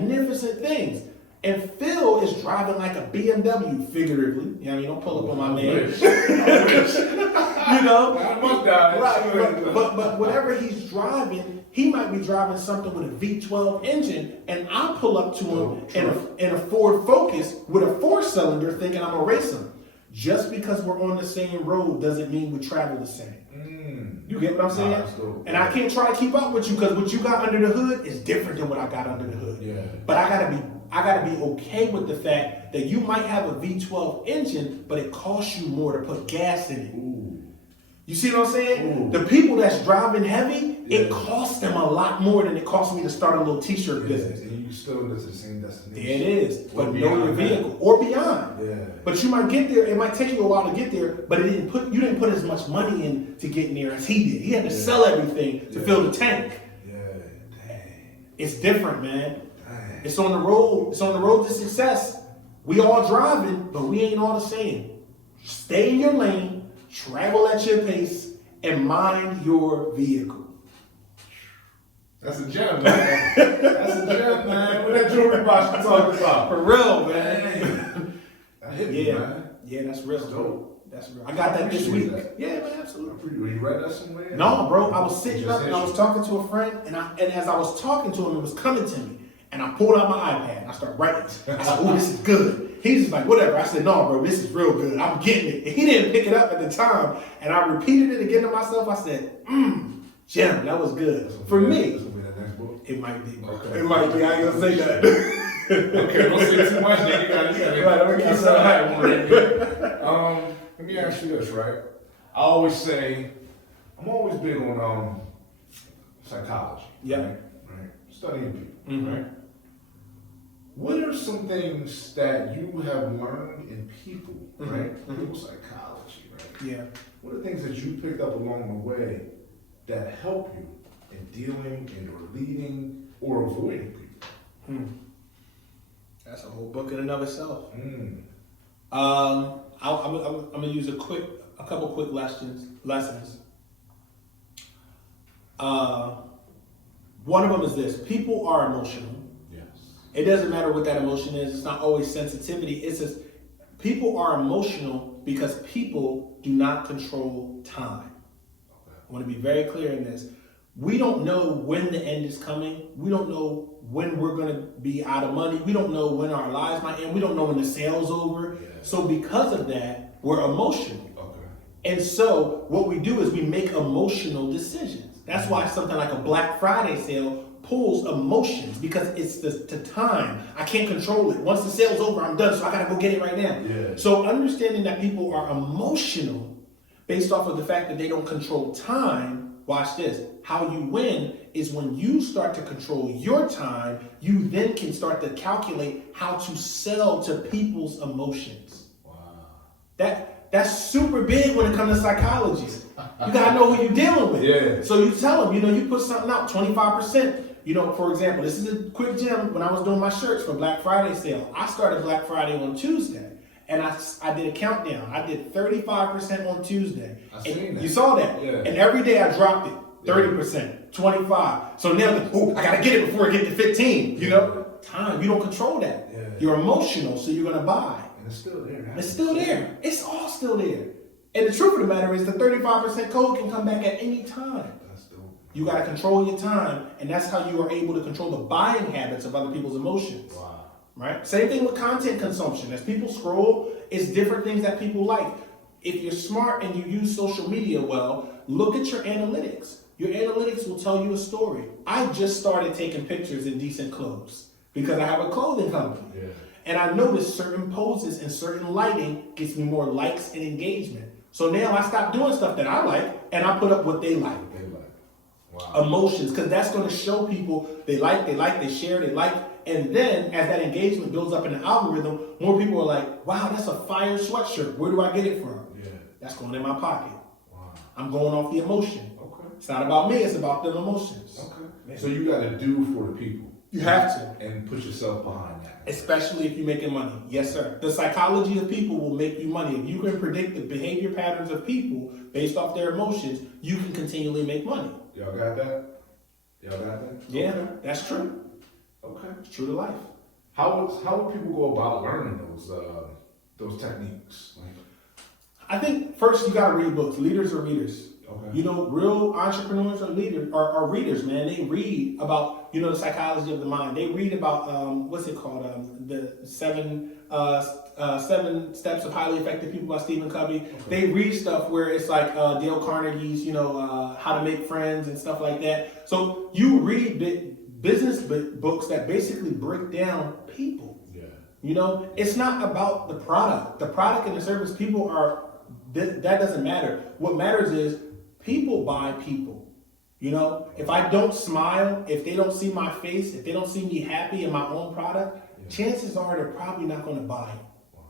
magnificent things. And Phil is driving like a BMW, figuratively. You know what I mean? Don't pull up on my man. You know? Right. But whatever he's driving, he might be driving something with a V12 engine, and I pull up to him in a Ford Focus with a 4-cylinder thinking I'm going to race him. Just because we're on the same road doesn't mean we travel the same. You get what I'm saying? And I can't try to keep up with you because what you got under the hood is different than what I got under the hood. Yeah. But I gotta be okay with the fact that you might have a V12 engine, but it costs you more to put gas in it. Ooh. You see what I'm saying? Ooh. The people that's driving heavy, it costs them a lot more than it costs me to start a little t-shirt business. And you still get to the same destination. There it is. But know your vehicle or beyond. Yeah. But you might get there. It might take you a while to get there, but you didn't put as much money in to get there as he did. He had to sell everything to fill the tank. Yeah. Dang. It's different, man. Dang. It's on the road. It's on the road to success. We all driving, but we ain't all the same. Stay in your lane, travel at your pace, and mind your vehicle. That's a gem, man. That's a gem, man. What that jewelry box you talking about? For real, man. That hit me, man. Yeah, that's real. That's real. I got that this week. Yeah, man, absolutely. Were you read that somewhere? No, bro. I was sitting up and I was talking to a friend, and as I was talking to him, it was coming to me. And I pulled out my iPad and I started writing. I said, "Oh, this is good." He's just like, "Whatever." I said, "No, bro, this is real good. I'm getting it." And he didn't pick it up at the time. And I repeated it again to myself. I said, Jim, that was good. For me. This will be the next book. It might be, bro. Okay. It might be. I ain't gonna say that. Okay, don't say too much. Then you gotta let me ask you this, right? I'm always big on psychology. Yeah. Right? Studying people, right? What are some things that you have learned in people, right? People psychology, right? Yeah. What are things that you picked up along the way that help you in dealing and or leading or avoiding people? That's a whole book in and of itself. I'm gonna use a couple quick lessons. One of them is this: people are emotional. Yes. It doesn't matter what that emotion is. It's not always sensitivity. It's just people are emotional because people do not control time. Okay. I want to be very clear in this. We don't know when the end is coming. We don't know when we're going to be out of money. We don't know when our lives might end. We don't know when the sale's over. Yeah. So because of that, we're emotional. Okay. And so what we do is we make emotional decisions. That's why something like a Black Friday sale pulls emotions, because it's the time. I can't control it. Once the sale's over, I'm done, so I gotta go get it right now. Yeah. So understanding that people are emotional based off of the fact that they don't control time, watch this. How you win is when you start to control your time, you then can start to calculate how to sell to people's emotions. Wow. That's super big when it comes to psychology. You gotta know who you're dealing with. Yeah. So you tell them, you put something out, 25%. For example, this is a quick gem. When I was doing my shirts for Black Friday sale, I started Black Friday on Tuesday. And I did a countdown. I did 35% on Tuesday. I seen that. You saw that? Yeah. And every day I dropped it. 30%, 25. So now, I gotta get it before I get to 15. Time, you don't control that. Yeah. You're emotional, so you're gonna buy. And it's still there. It's still there. It's all still there. And the truth of the matter is the 35% code can come back at any time. That's dope. You gotta control your time, and that's how you are able to control the buying habits of other people's emotions. Wow. Right? Same thing with content consumption. As people scroll, it's different things that people like. If you're smart and you use social media well, look at your analytics. Your analytics will tell you a story. I just started taking pictures in decent clothes because I have a clothing company. Yeah. And I noticed certain poses and certain lighting gets me more likes and engagement. So now I stop doing stuff that I like and I put up what they like. Wow. Emotions, because that's going to show people they share, they like. And then as that engagement builds up in the algorithm, more people are like, wow, that's a fire sweatshirt. Where do I get it from? Yeah. That's going in my pocket. Wow. I'm going off the emotion. Okay. It's not about me, it's about them emotions. Okay. So you got to do for the people. You have to. And put yourself behind that. Especially if you're making money. Yes, sir. The psychology of people will make you money. If you can predict the behavior patterns of people based off their emotions, you can continually make money. Y'all got that? Yeah, okay. That's true. Okay. It's true to life. How would people go about learning those techniques? I think first you gotta read books. Leaders are readers. Okay. You know, real entrepreneurs are leaders, are readers, man. They read about, you know, the psychology of the mind. They read about what's it called? The seven steps of highly effective people by Stephen Covey. Okay. They read stuff where it's like Dale Carnegie's, you know, How to Make Friends and stuff like that. So you read business books that basically break down people. Yeah. You know, it's not about the product. The product and the service, people are, that doesn't matter. What matters is people buy people. You know, if I don't smile, if they don't see my face, if they don't see me happy in my own product, chances are they're probably not going to buy it. Wow.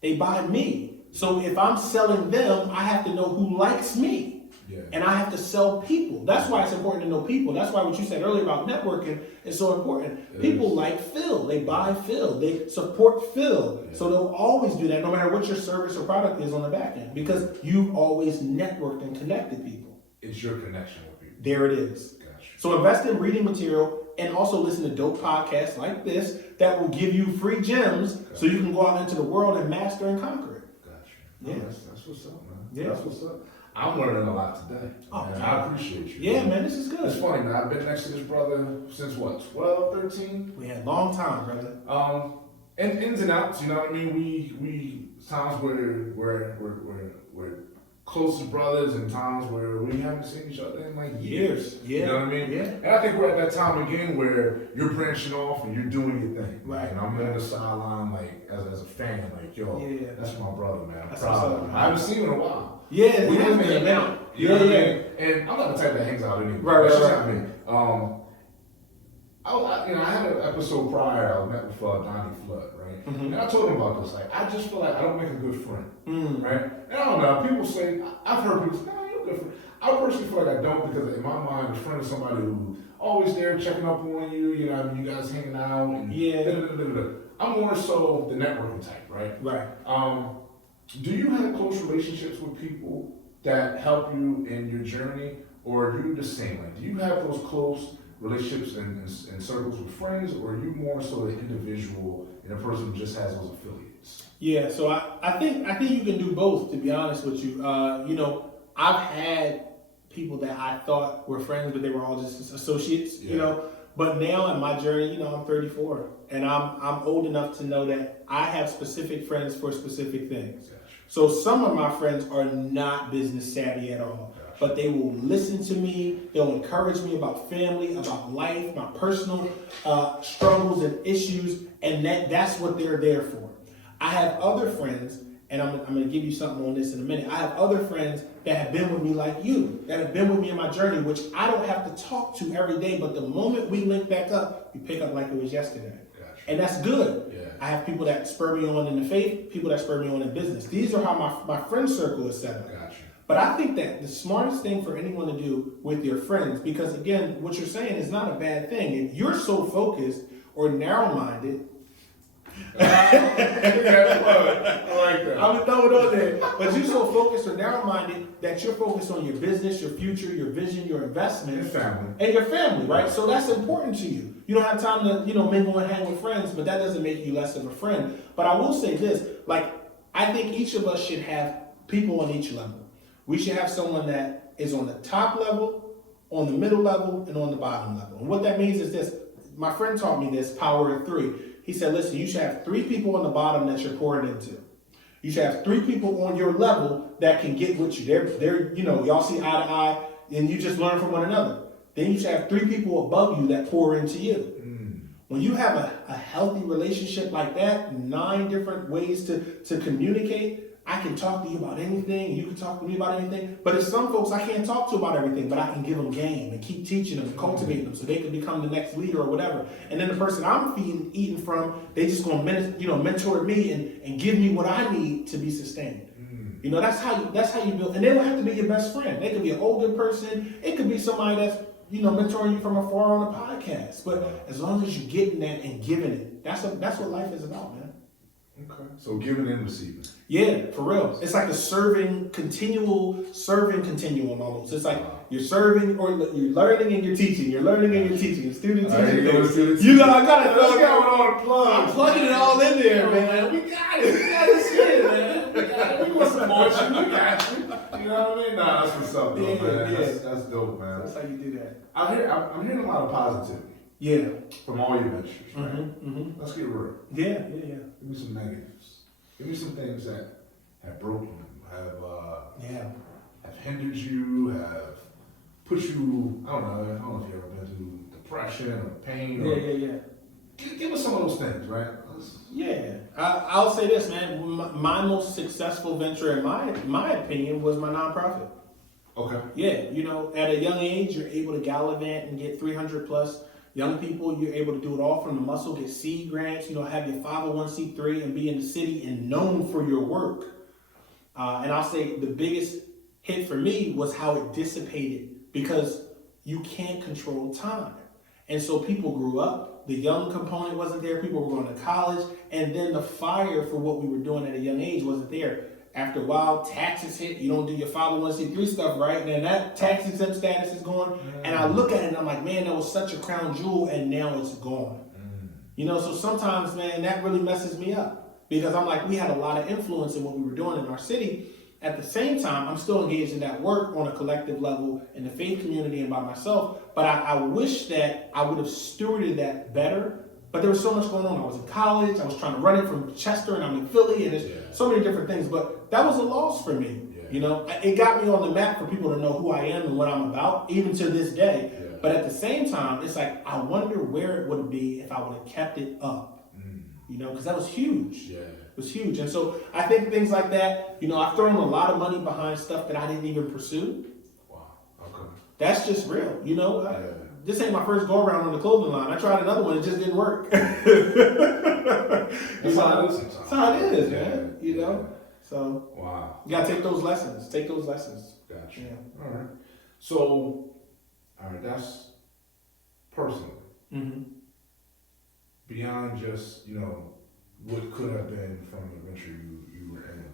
They buy me. So if I'm selling them, I have to know who likes me. Yeah. And I have to sell people. That's why it's important to know people. That's why what you said earlier about networking is so important. People like Phil. They buy Phil. They support Phil. Yeah. So they'll always do that no matter what your service or product is on the back end because you've always networked and connected people. It's your connection with people. There it is. Gotcha. So invest in reading material and also listen to dope podcasts like this that will give you free gems so you can go out into the world and master and conquer it. Gotcha. Yeah. No, that's what's up, man. Yeah. That's what's up. I'm learning a lot today. Oh, and I appreciate you. Yeah, man, this is good. It's funny, man. I've been next to this brother since what, 12, 13? We had a long time, brother. And ins and outs, you know what I mean? We times where we're close as brothers and times where we haven't seen each other in like years. Yeah. You know what I mean? Yeah. And I think we're at that time again where you're branching off and you're doing your thing. Right. And I'm in the sideline like as a fan, like, yo, Yeah. that's my brother, man. I'm That's proud what's of up, him. man. I haven't seen him in a while. Yeah, We it has haven't been been a out. minute. You know what I Yeah. mean? And I'm not the type that hangs out anymore. Right, That's just right. not me. I had an episode prior. I met with Dante Moore, right? Mhm. And I told him about this. Like, I just feel like I don't make a good friend, Mm. right? And I don't know. People say I've heard people say, "No, you're a good friend." I personally feel like I don't because in my mind, a friend is somebody who's always there checking up on you. You know, what I mean, you guys hanging out. And Yeah. da-da-da-da-da. I'm more so the networking type, right? Right. Do you have close relationships with people that help you in your journey, or are you the same? Like, do you have those close relationships and circles with friends, or are you more so the individual and a person who just has those affiliates? Yeah, so I think you can do both, to be honest with you. You know, I've had people that I thought were friends, but they were all just associates, you know. But now in my journey, you know, I'm 34 and I'm old enough to know that I have specific friends for specific things. So some of my friends are not business savvy at all, but they will listen to me. They'll encourage me about family, about life, my personal struggles and issues, and that's what they're there for. I have other friends, and I'm going to give you something on this in a minute. I have other friends that have been with me like you, that have been with me in my journey, which I don't have to talk to every day, but the moment we link back up, we pick up like it was yesterday. And that's good. Yeah. I have people that spur me on in the faith, people that spur me on in business. These are how my friend circle is set up. Gotcha. But I think that the smartest thing for anyone to do with your friends, because again, what you're saying is not a bad thing. If you're so focused or narrow-minded, I like that. I'm gonna throw it on there. But you're so focused or narrow-minded that you're focused on your business, your future, your vision, your investments, And your family, right? So that's important to you. You don't have time to, mingle and hang with friends, but that doesn't make you less of a friend. But I will say this, I think each of us should have people on each level. We should have someone that is on the top level, on the middle level, and on the bottom level. And what that means is this. My friend taught me this, power of three. He said, listen, you should have 3 people on the bottom that you're pouring into. You should have 3 people on your level that can get with you. They're y'all see eye to eye, and you just learn from one another. Then you should have 3 people above you that pour into you. When you have a healthy relationship like that, 9 different ways to communicate, I can talk to you about anything, and you can talk to me about anything. But there's some folks I can't talk to about everything, but I can give them game and keep teaching them and cultivating them so they can become the next leader or whatever. And then the person I'm eating from, they just gonna mentor me and give me what I need to be sustained. That's how you build. And they don't have to be your best friend. They could be an older person. It could be somebody that's mentoring you from afar on a podcast. But as long as you're getting that and giving it, that's what life is about, man. Okay. So giving and receiving. Yeah, for real. It's like a serving continuum almost. It's like you're serving or you're learning and you're teaching. You're learning and you're teaching. Student teaching. You know, I got it. Let's get on the plug. I'm plugging it all in there, man. We got it. We got this shit, man. We got it. We want some motion. We got you. You know what I mean? Nah, that's what's up, though, man. Yeah. That's dope, man. That's how you do that. I'm hearing a lot of positivity. Yeah. From all your ventures, right? Mm-hmm. Let's get real. Yeah. Give me some negatives. Give me some things that have broken you, have hindered you, have put you. I don't know if you ever been through depression or pain. Yeah. Give us some of those things, right? Yeah. I'll say this, man. My most successful venture, in my opinion, was my nonprofit. Okay. Yeah. You know, at a young age, you're able to gallivant and get 300 plus young people. You're able to do it all from the muscle, get seed grants, you know, have your 501c3 and be in the city and known for your work. And I'll say the biggest hit for me was how it dissipated because you can't control time. And so people grew up, the young component wasn't there, people were going to college, and then the fire for what we were doing at a young age wasn't there. After a while, taxes hit, you don't do your 501c3 stuff right, and then that tax exempt status is gone. And I look at it and I'm like, man, that was such a crown jewel, and now it's gone. You know, so sometimes, man, that really messes me up. Because I'm like, we had a lot of influence in what we were doing in our city. At the same time, I'm still engaged in that work on a collective level in the faith community and by myself. But I wish that I would have stewarded that better. But there was so much going on. I was in college. I was trying to run it from Chester, and I'm in Philly, and there's so many different things. But that was a loss for me. You know, it got me on the map for people to know who I am and what I'm about, even to this day. But at the same time, it's like, I wonder where it would be if I would have kept it up. You know, because that was huge. It was huge. And so I think things like that, you know, I've thrown a lot of money behind stuff that I didn't even pursue. Wow. Okay. That's just real. You know, this ain't my first go around on the clothing line. I tried another one. It just didn't work. That's how it is sometimes. That's how it is, man. You know? So, wow. You got to take those lessons. Gotcha. Yeah. All right. So, all right, that's personally. Beyond just, you know, what could have been from the venture you were in,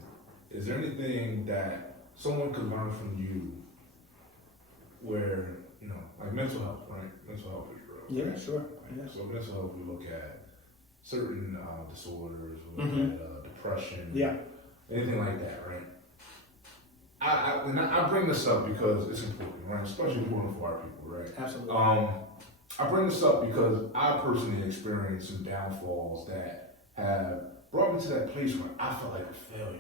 is there anything that someone could learn from you where, you know, like mental health, right? Mental health is real. Yeah, sure. Right? So mental health, we look at certain disorders, we look at depression, anything like that, right? I bring this up because it's important, right? Especially important for our people, right? Absolutely. I bring this up because I personally experienced some downfalls that have brought me to that place where I felt like a failure.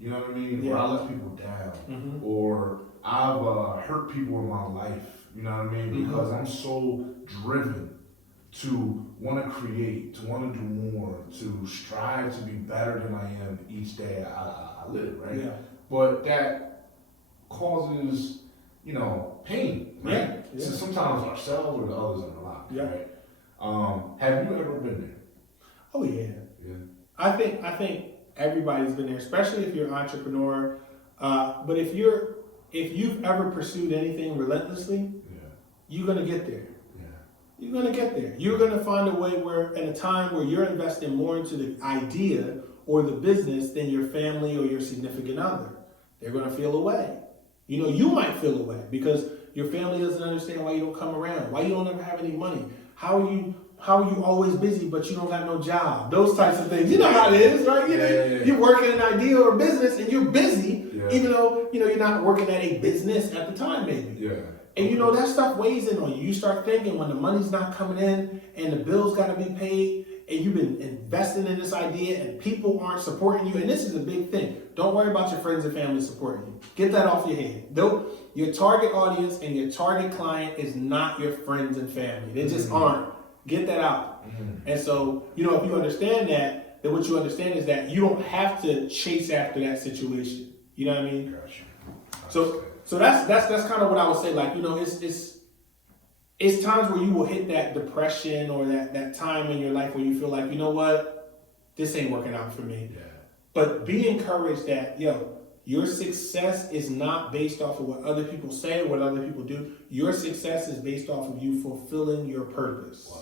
You know what I mean? Where I let people down, or I've hurt people in my life. You know what I mean? Because I'm so driven to want to create, to want to do more, to strive to be better than I am each day I live. Right? Yeah. But that causes, you know, pain, right? So sometimes ourselves or the others in our lives, right? Have you ever been there? Oh yeah. I think everybody's been there, especially if you're an entrepreneur. But if you've ever pursued anything relentlessly, you're gonna get there. You're gonna get there. You're gonna find a way where, at a time where you're investing more into the idea or the business than your family or your significant other. They're gonna feel away. You know, you might feel away because your family doesn't understand why you don't come around, why you don't ever have any money. How are you always busy but you don't got no job? Those types of things. You know how it is, right? You're working an idea or a business and you're busy, even though, you know, you're not working at a business at the time, maybe. And you know, that stuff weighs in on you. You start thinking when the money's not coming in and the bills got to be paid and you've been investing in this idea and people aren't supporting you. And this is a big thing. Don't worry about your friends and family supporting you. Get that off your head. Your target audience and your target client is not your friends and family. They just aren't. Get that out. And so, you know, if you understand that, then what you understand is that you don't have to chase after that situation. You know what I mean? Gotcha. So that's kind of what I would say. Like, you know, it's times where you will hit that depression or that time in your life where you feel like, you know what, this ain't working out for me. But be encouraged that, your success is not based off of what other people say or what other people do. Your success is based off of you fulfilling your purpose.